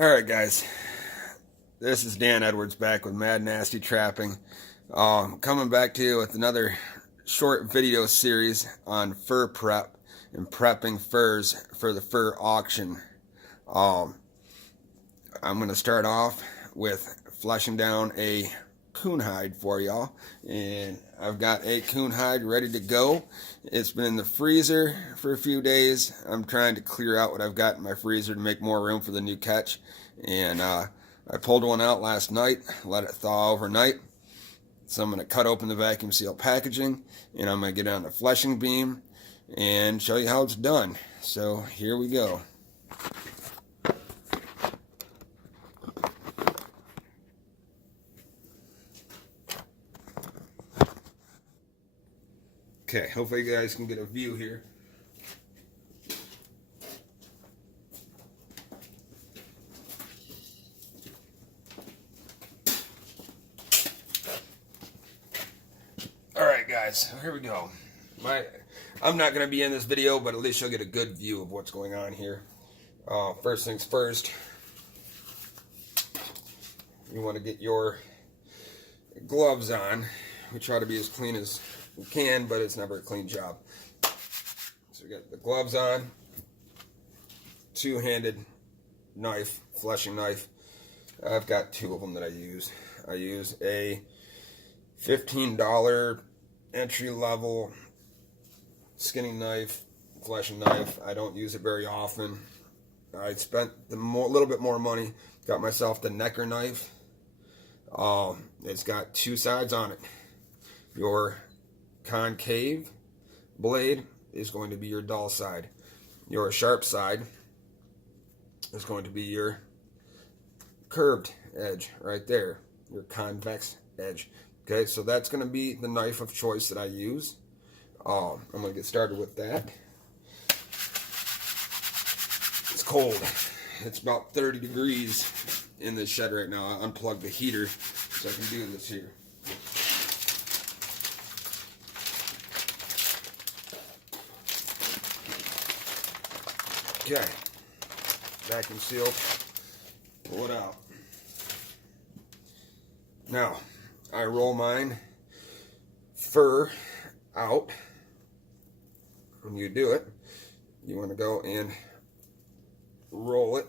Alright guys, this is Dan Edwards back with Mad Nasty Trapping. Coming back to you with another short video series on fur prep and prepping furs for the fur auction. I'm going to start off with fleshing down a coon hide for y'all, and I've got a coon hide ready to go. It's been in the freezer for a few days. I'm trying to clear out what I've got in my freezer to make more room for the new catch, and I pulled one out last night, let it thaw overnight. So I'm going to cut open the vacuum seal packaging, and I'm going to get on the fleshing beam and show you how it's done. So here we go. Okay, hopefully you guys can get a view here. Alright guys, here we go. I'm not going to be in this video, but at least you'll get a good view of what's going on here. First things first, you want to get your gloves on. We try to be as clean as we can, but it's never a clean job. So we got the gloves on, two-handed knife, fleshing knife. I've got two of them that I use. I use a $15 entry-level skinning knife, fleshing knife. I don't use it very often. I spent a little bit more money, got myself the Necker knife. It's got two sides on it. Your concave blade is going to be your dull side. Your sharp side is going to be your curved edge right there, your convex edge. Okay, so that's going to be the knife of choice that I use. I'm going to get started with that. It's cold. It's about 30 degrees in the shed right now. I unplugged the heater so I can do this here. Okay, vacuum seal, pull it out. Now, I roll mine fur out. When you do it, you want to go and roll it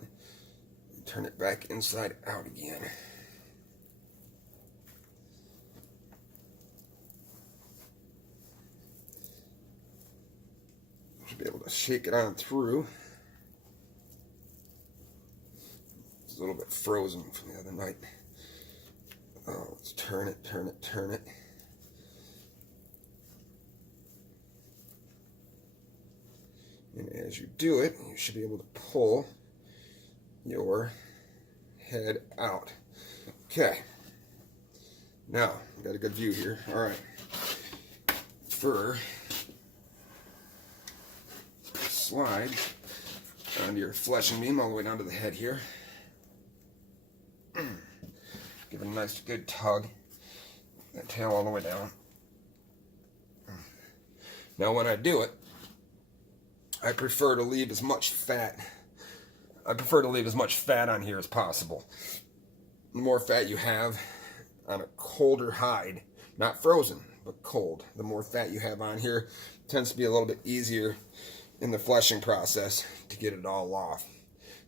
and turn it back inside out again. Should be able to shake it on through. It's a little bit frozen from the other night. Oh, let's turn it, turn it, turn it. And as you do it, you should be able to pull your head out. Okay. Now, got a good view here. All right. Fur. Slide onto your fleshing beam all the way down to the head here. Give it a nice good tug. That tail all the way down. Now when I do it, I prefer to leave as much fat. On here as possible. The more fat you have on a colder hide, not frozen, but cold, the more fat you have on here, tends to be a little bit easier in the fleshing process to get it all off.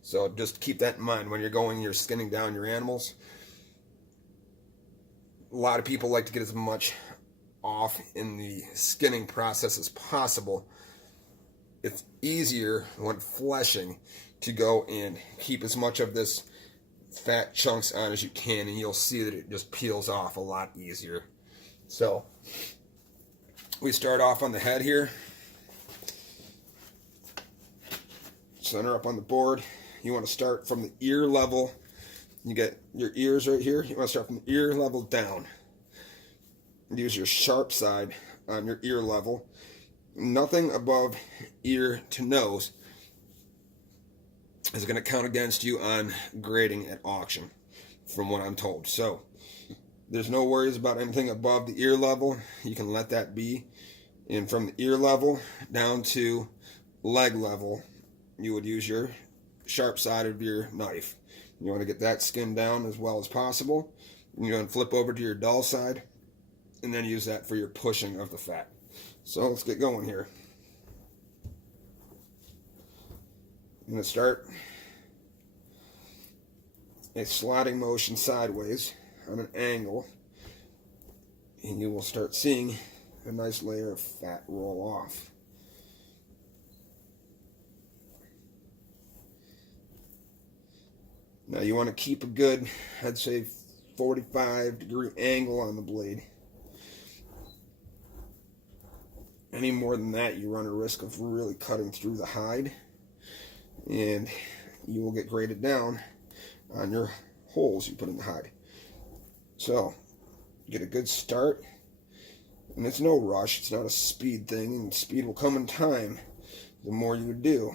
So just keep that in mind when you're skinning down your animals. A lot of people like to get as much off in the skinning process as possible. It's easier when fleshing to go and keep as much of this fat chunks on as you can, and you'll see that it just peels off a lot easier. So we start off on the head here. Center up on the board. You want to start from the ear level. You get your ears right here. You want to start from the ear level down. Use your sharp side on your ear level. Nothing above ear to nose is going to count against you on grading at auction, from what I'm told. So there's no worries about anything above the ear level. You can let that be. And from the ear level down to leg level, you would use your sharp side of your knife. You want to get that skin down as well as possible. You're going to flip over to your dull side and then use that for your pushing of the fat. So let's get going here. I'm going to start a sliding motion sideways on an angle, and you will start seeing a nice layer of fat roll off. Now you want to keep a good, I'd say 45-degree angle on the blade. Any more than that, you run a risk of really cutting through the hide, and you will get graded down on your holes you put in the hide. So, get a good start, and it's no rush, it's not a speed thing, and speed will come in time the more you do.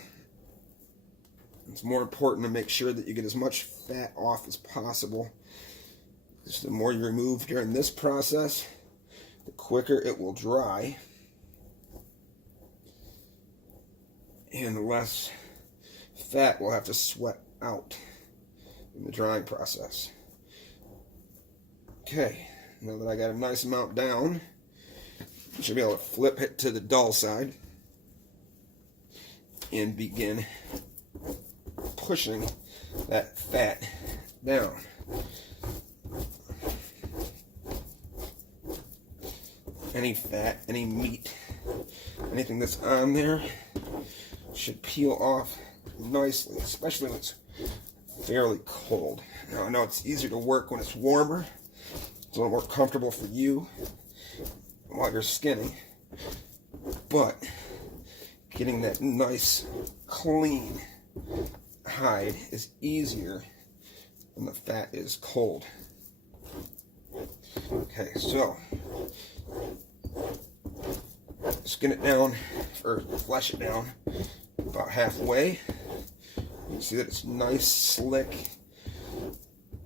It's more important to make sure that you get as much fat off as possible, because the more you remove during this process, the quicker it will dry, and the less fat will have to sweat out in the drying process. Okay, now that I got a nice amount down, I should be able to flip it to the dull side and begin pushing that fat down. Any fat, any meat, anything that's on there should peel off nicely, especially when it's fairly cold. Now I know it's easier to work when it's warmer. It's a little more comfortable for you while you're skinning, but getting that nice clean hide is easier when the fat is cold. Okay, so skin it down, or flesh it down about halfway. You can see that it's nice, slick,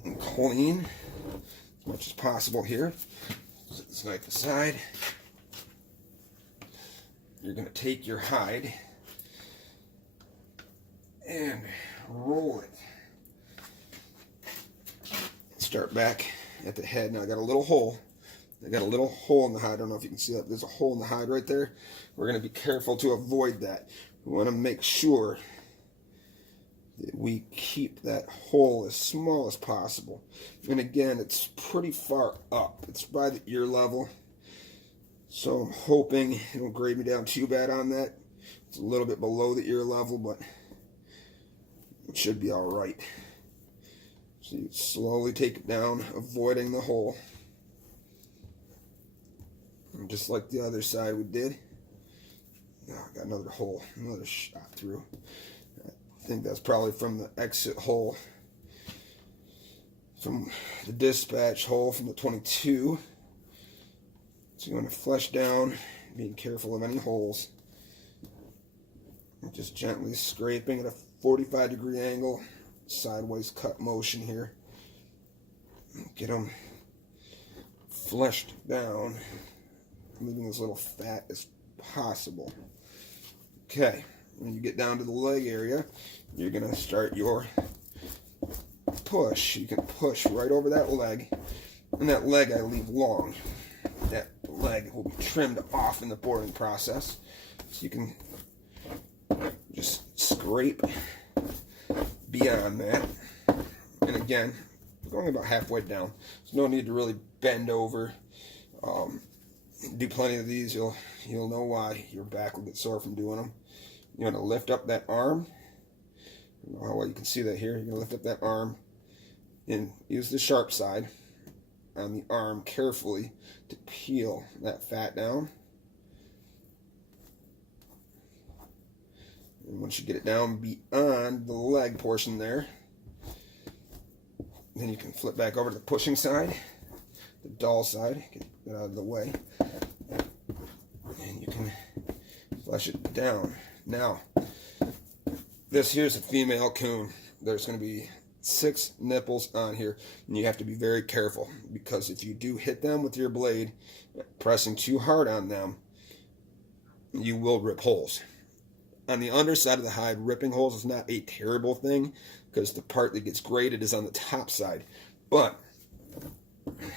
and clean as much as possible here. Set this knife aside. You're going to take your hide and roll it. Start back at the head. Now I got a little hole. I got a little hole in the hide. I don't know if you can see that. There's a hole in the hide right there. We're going to be careful to avoid that. We want to make sure that we keep that hole as small as possible. And again, it's pretty far up. It's by the ear level. So I'm hoping it won't grade me down too bad on that. It's a little bit below the ear level, but it should be all right. So you slowly take it down, avoiding the hole. And just like the other side we did. Now I got another hole, another shot through. I think that's probably from the exit hole, from the dispatch hole from the 22. So you want to flesh down, being careful of any holes. And just gently scraping at a 45-degree angle, sideways cut motion here. Get them fleshed down, leaving as little fat as possible. Okay, when you get down to the leg area, you're going to start your push. You can push right over that leg, and that leg I leave long. That leg will be trimmed off in the boarding process, so you can just scrape beyond that. And again, we're going about halfway down. There's no need to really bend over. Do plenty of these, you'll know why your back will get sore from doing them. You want to lift up that arm. I don't know how well you can see that here. You're going to lift up that arm and use the sharp side on the arm carefully to peel that fat down. And once you get it down beyond the leg portion there, then you can flip back over to the pushing side, the dull side, get that out of the way, and you can flesh it down. Now, this here's a female coon. There's going to be 6 nipples on here, and you have to be very careful, because if you do hit them with your blade, pressing too hard on them, you will rip holes. on the underside of the hide, ripping holes is not a terrible thing because the part that gets graded is on the top side. But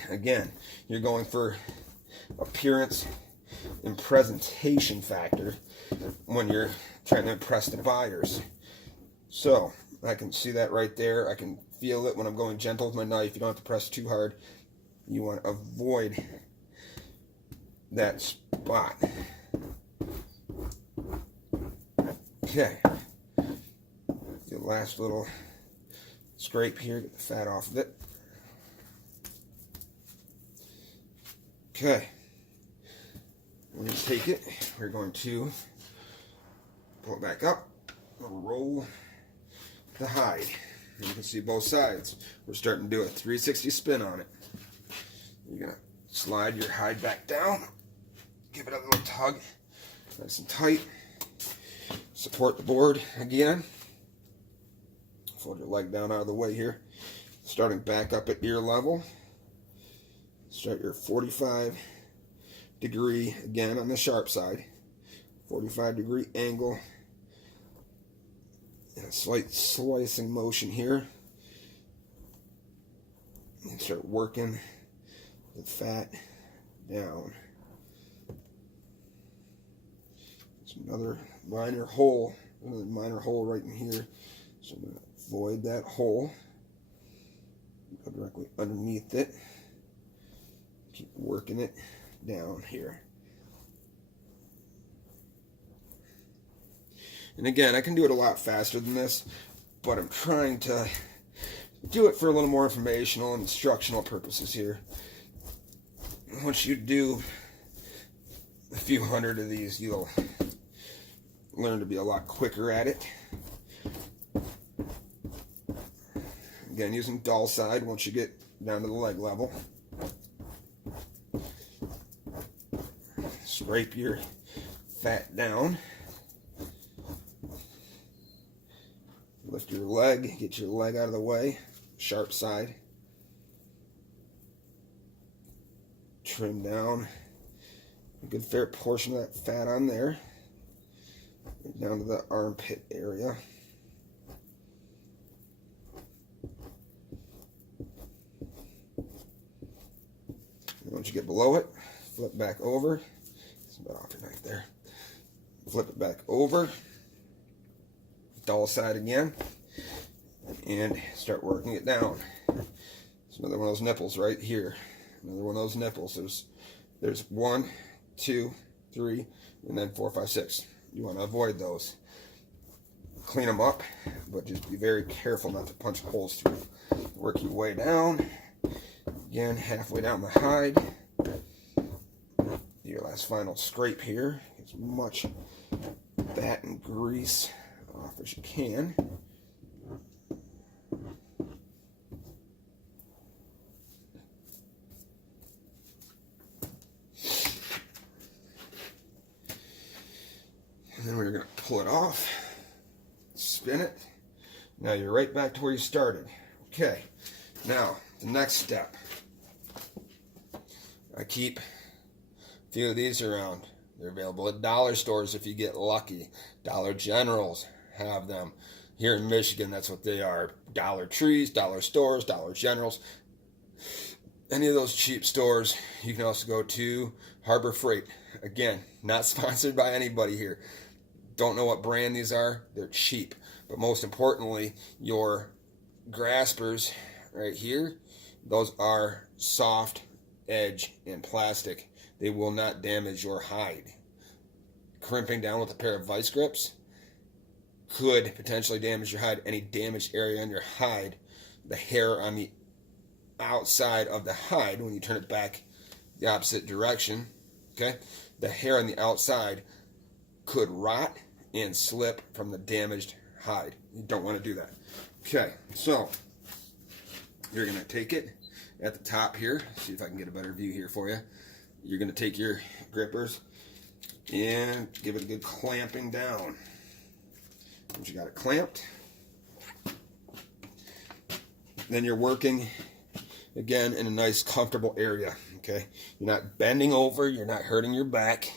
again, you're going for appearance and presentation factor when you're trying to impress the buyers. So I can see that right there. I can feel it when I'm going gentle with my knife. You don't have to press too hard. You want to avoid that spot. Okay. The last little scrape here, get the fat off of it. Okay. We're going to take it. We're going to pull it back up. Roll the hide. And you can see both sides. We're starting to do a 360 spin on it. You're going to slide your hide back down. Give it a little tug. Nice and tight. Support the board again. Fold your leg down out of the way here. Starting back up at ear level. Start your 45 degree again on the sharp side. 45 degree angle. And a slight slicing motion here. And start working the fat down. There's another minor hole right in here. So I'm going to avoid that hole. Go directly underneath it. Keep working it down here. And again, I can do it a lot faster than this, but I'm trying to do it for a little more informational and instructional purposes here. Once you do a few hundred of these, you'll learn to be a lot quicker at it. Again, using dull side once you get down to the leg level. Scrape your fat down. Lift your leg, get your leg out of the way, sharp side. Trim down a good fair portion of that fat on there. Down to the armpit area. And once you get below it, flip back over. It's a bit off your knife there. Flip it back over. Dull side again. And start working it down. It's another one of those nipples right here. Another one of those nipples. There's 1, 2, 3, and then 4, 5, 6. You want to avoid those. Clean them up, but just be very careful not to punch holes through. Work your way down. Again, halfway down the hide. Your last final scrape here. Get as much fat and grease off as you can. And then we're going to pull it off, spin it. Now you're right back to where you started. Okay, now the next step. I keep a few of these around. They're available at dollar stores if you get lucky. Dollar Generals have them. Here in Michigan, that's what they are. Dollar Trees, dollar stores, Dollar Generals. Any of those cheap stores. You can also go to Harbor Freight. Again, not sponsored by anybody here. Don't know what brand these are. They're cheap. But most importantly, your graspers right here, those are soft edge and plastic. They will not damage your hide. Crimping down with a pair of vice grips could potentially damage your hide. Any damaged area on your hide, the hair on the outside of the hide, when you turn it back the opposite direction, okay, the hair on the outside could rot and slip from the damaged hide. You don't want to do that. Okay, so you're going to take it at the top here. See if I can get a better view here for you. You're going to take your grippers and give it a good clamping down. Once you got it clamped, then you're working again in a nice comfortable area. Okay, you're not bending over, you're not hurting your back,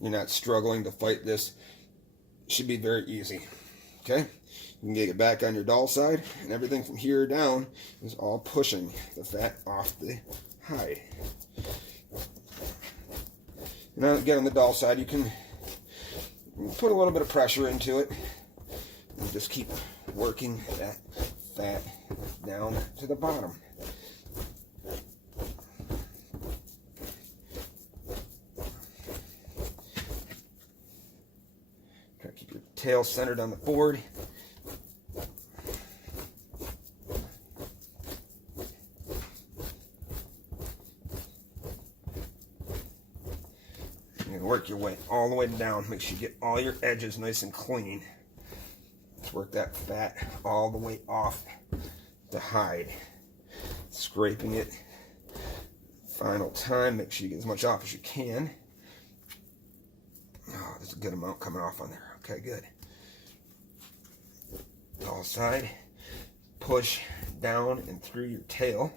you're not struggling to fight this should be very easy. Okay, you can get it back on your dull side, and everything from here down is all pushing the fat off the hide. Now, again, on the dull side, you can put a little bit of pressure into it and just keep working that fat down to the bottom. Try to keep your tail centered on the board. You're going to work your way all the way down. Make sure you get all your edges nice and clean. Let's work that fat all the way off the hide. Scraping it. Final time. Make sure you get as much off as you can. Oh, there's a good amount coming off on there. Okay, good. All side. Push down and through your tail.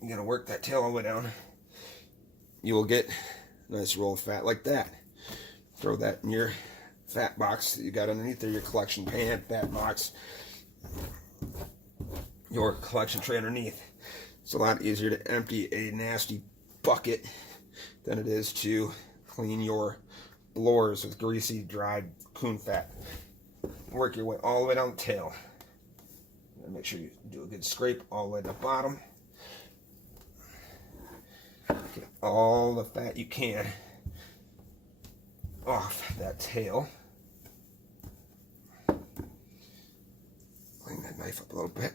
You're going to work that tail all the way down. You will get a nice roll of fat like that. Throw that in your fat box that you got underneath there, your collection pan, fat box, your collection tray underneath. It's a lot easier to empty a nasty bucket than it is to clean your blowers with greasy, dried coon fat. Work your way all the way down the tail. And make sure you do a good scrape all the way to the bottom. Get all the fat you can off that tail. Clean that knife up a little bit.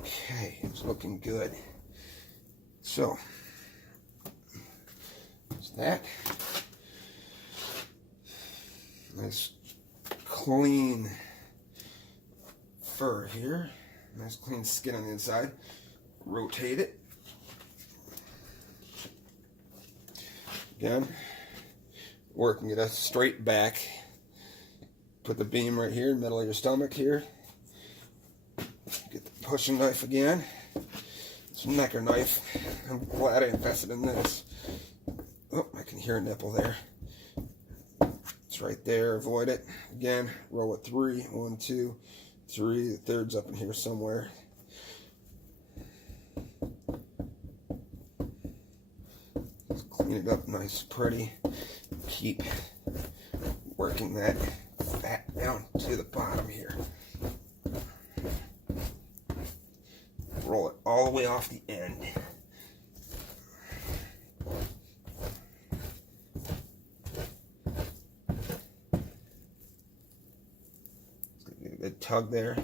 Okay, it's looking good. So, that's that. Nice clean fur here. Nice clean skin on the inside. Rotate it. Again, working it a straight back. Put the beam right here in the middle of your stomach here. Get the pushing knife again. It's a necker knife. I'm glad I invested in this. Oh, I can hear a nipple there. It's right there. Avoid it. Again, roll it 3. 1, 2, 3. The third's up in here somewhere. Just clean it up nice, pretty. Keep working that fat down to the bottom here. Roll it all the way off the end. Get a good tug there.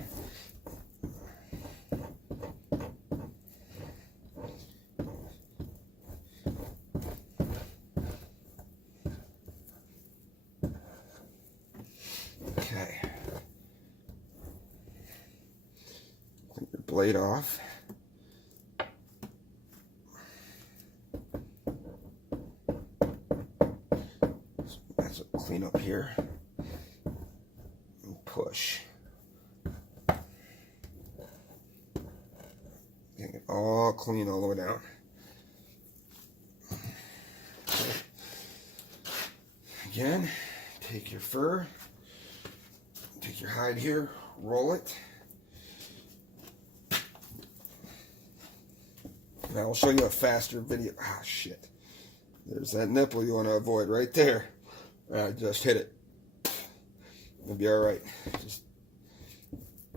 Okay. Take your blade off. That's a clean up here. And push. Getting it all clean all the way down. Okay. Again, take your fur, take your hide here, roll it. Now I'll show you a faster video. Ah, shit. There's that nipple you want to avoid right there. I just hit it. It'll be alright. Just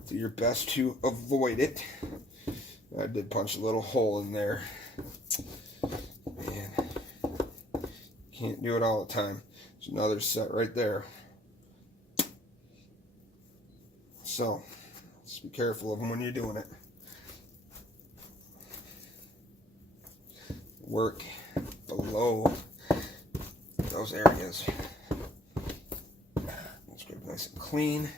do your best to avoid it. I did punch a little hole in there. Man, can't do it all the time. There's another set right there. So, just be careful of them when you're doing it. Work below those areas. Let's get it nice and clean.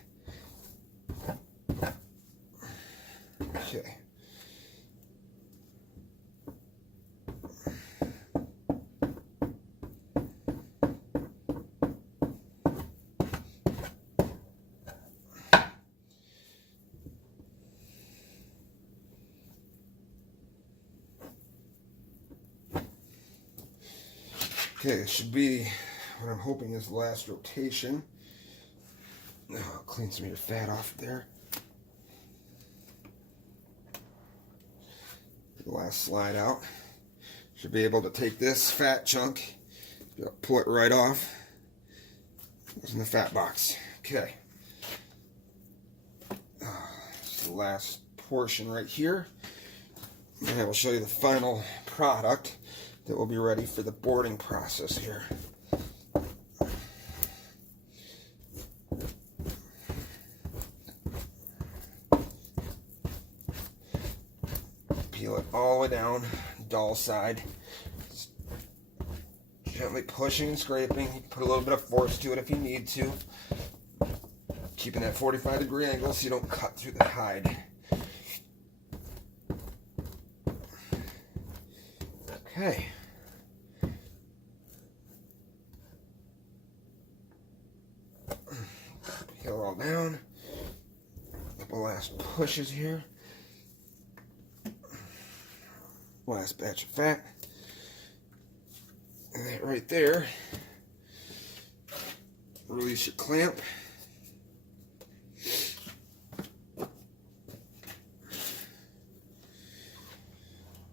Okay. Okay, it should be what I'm hoping is the last rotation. Now I'll clean some of your fat off there. The last slide out. Should be able to take this fat chunk, pull it right off. Goes in the fat box. Okay. This is the last portion right here. And I will show you the final product that will be ready for the boarding process here. Peel it all the way down, dull side. Just gently pushing and scraping. You can put a little bit of force to it if you need to. Keeping that 45-degree angle so you don't cut through the hide. Okay. Peel it all down. A couple last pushes here. Last batch of fat. And that right there. Release your clamp.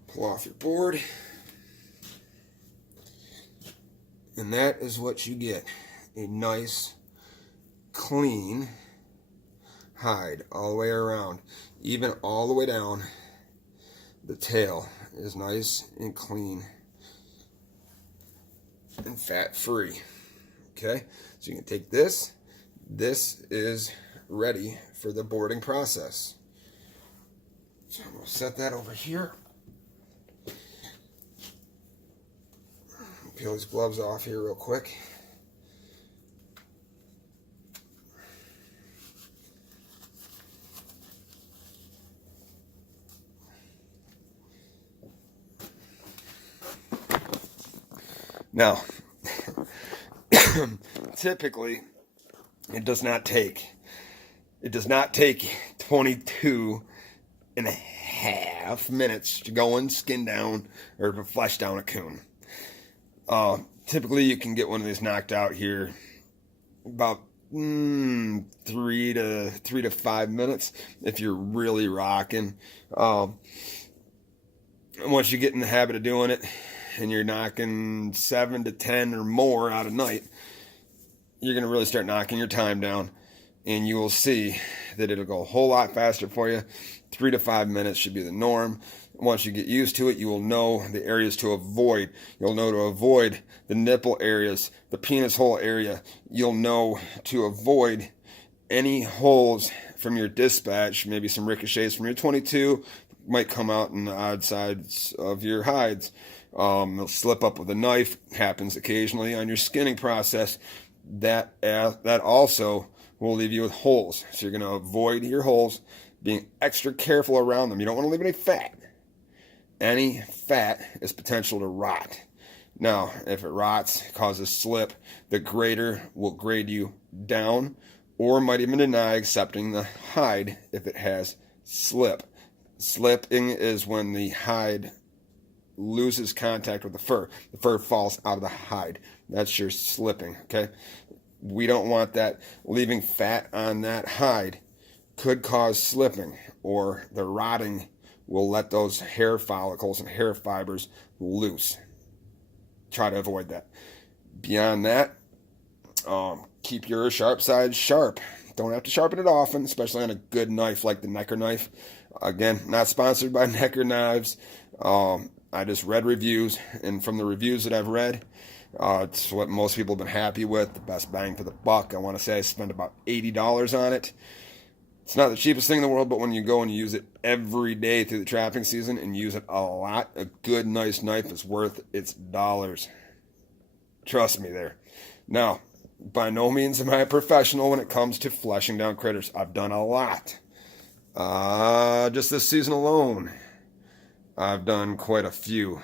Pull off your board. And that is what you get. A nice, clean hide all the way around. Even all the way down. The tail is nice and clean and fat-free. Okay, so you can take this. This is ready for the boarding process. So I'm going to set that over here. Peel these gloves off here real quick. Now, typically, it does not take 22 and a half minutes to go and skin down or to flesh down a coon. Typically, you can get one of these knocked out here about 3 to 5 minutes if you're really rocking. Once you get in the habit of doing it, and you're knocking 7 to 10 or more out a night, you're going to really start knocking your time down, and you will see that it'll go a whole lot faster for you. 3 to 5 minutes should be the norm. Once you get used to it, you will know the areas to avoid. You'll know to avoid the nipple areas, the penis hole area. You'll know to avoid any holes from your dispatch, maybe some ricochets from your 22 might come out in the odd sides of your hides. It'll slip up with a knife. Happens occasionally on your skinning process. That also will leave you with holes. So you're going to avoid your holes, being extra careful around them. You don't want to leave any fat. Any fat is potential to rot. Now, if it rots, causes slip, the grader will grade you down or might even deny accepting the hide if it has slip. Slipping is when the hide loses contact with the fur. The fur falls out of the hide. That's your slipping, okay? We don't want that. Leaving fat on that hide could cause slipping, or the rotting will let those hair follicles and hair fibers loose. Try to avoid that. Beyond that, keep your sharp side sharp. Don't have to sharpen it often, especially on a good knife like the Necker knife. Again, not sponsored by Necker knives. I just read reviews, and from the reviews that I've read, it's what most people have been happy with, the best bang for the buck. I want to say I spent about $80 on it. It's not the cheapest thing in the world, but when you go and use it every day through the trapping season and use it a lot, a good, nice knife is worth its dollars. Trust me there. Now, by no means am I a professional when it comes to fleshing down critters. I've done a lot. Just this season alone, I've done quite a few,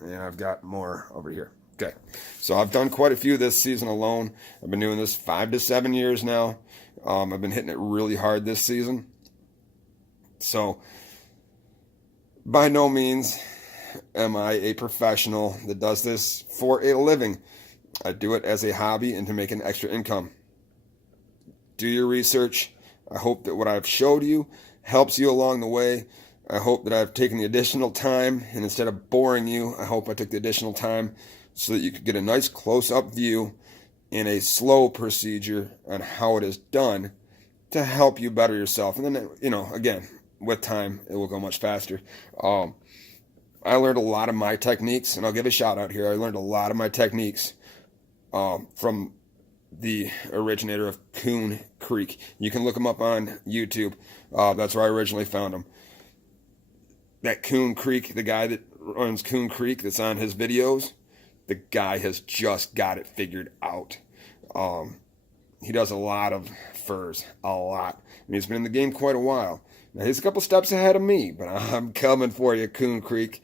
and I've got more over here. Okay, so I've done quite a few this season alone. I've been doing this 5 to 7 years now. I've been hitting it really hard this season. So, by no means am I a professional that does this for a living. I do it as a hobby and to make an extra income. Do your research. I hope that what I've showed you helps you along the way. I hope that I've taken the additional time, and instead of boring you, I hope I took the additional time so that you could get a nice close-up view in a slow procedure on how it is done to help you better yourself. And then, again, with time, it will go much faster. I learned a lot of my techniques, and I'll give a shout out here. I learned a lot of my techniques from the originator of Coon Creek. You can look him up on YouTube. That's where I originally found him. That Coon Creek, the guy that runs Coon Creek that's on his videos, the guy has just got it figured out. He does a lot of furs, a lot. And he's been in the game quite a while. Now, he's a couple steps ahead of me, but I'm coming for you, Coon Creek.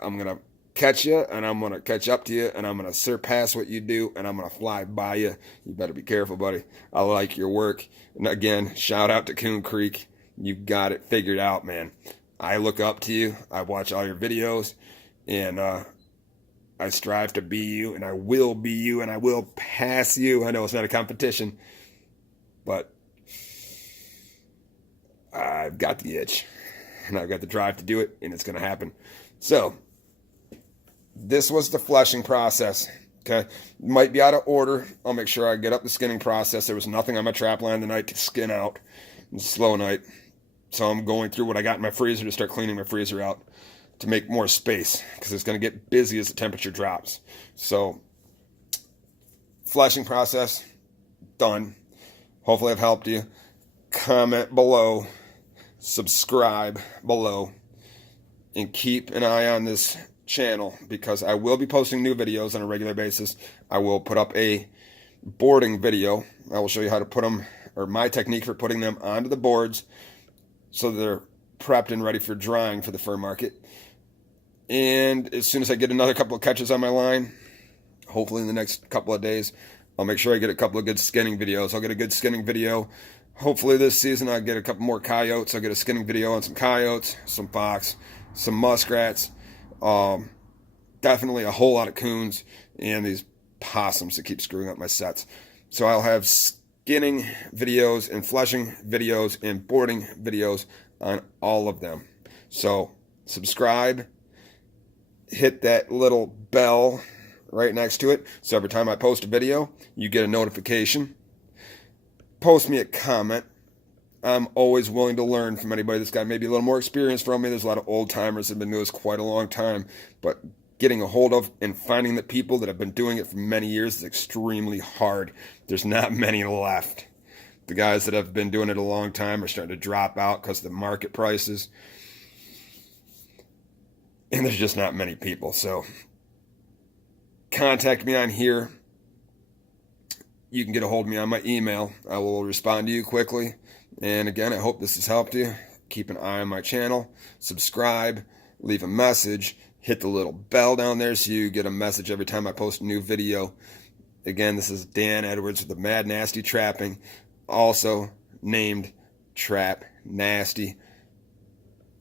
I'm going to catch you, and I'm going to catch up to you, and I'm going to surpass what you do, and I'm going to fly by you. You better be careful, buddy. I like your work. And again, shout out to Coon Creek. You got it figured out, man. I look up to you. I watch all your videos, and I strive to be you, and I will be you, and I will pass you. I know it's not a competition, but I've got the itch, and I've got the drive to do it, and it's going to happen. So, this was the fleshing process, okay? Might be out of order. I'll make sure I get up the skinning process. There was nothing on my trap line tonight to skin out. It was a slow night. So I'm going through what I got in my freezer to start cleaning my freezer out to make more space, because it's going to get busy as the temperature drops. So, fleshing process, done. Hopefully I've helped you. Comment below, subscribe below, and keep an eye on this channel, because I will be posting new videos on a regular basis. I will put up a boarding video. I will show you how to put them, or my technique for putting them onto the boards so they're prepped and ready for drying for the fur market. And as soon as I get another couple of catches on my line, hopefully in the next couple of days, I'll make sure I get a couple of good skinning videos. I'll get a good skinning video. Hopefully this season I'll get a couple more coyotes. I'll get a skinning video on some coyotes, some fox, some muskrats, definitely a whole lot of coons, and these possums that keep screwing up my sets. So I'll have skinning videos and fleshing videos and boarding videos on all of them. So subscribe, hit that little bell right next to it, so every time I post a video, you get a notification. Post me a comment. I'm always willing to learn from anybody that's got maybe a little more experience from me. There's a lot of old timers that have been doing this quite a long time, but getting a hold of and finding the people that have been doing it for many years is extremely hard. There's not many left. The guys that have been doing it a long time are starting to drop out because of the market prices, and there's just not many people. So contact me on here. You can get a hold of me on my email. I will respond to you quickly. And again, I hope this has helped you. Keep an eye on my channel. Subscribe. Leave a message. Hit the little bell down there so you get a message every time I post a new video. Again, this is Dan Edwards with the Mad Nasty Trapping, also named Trap Nasty.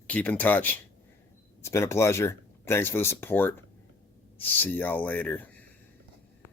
Keep in touch. It's been a pleasure. Thanks for the support. See y'all later.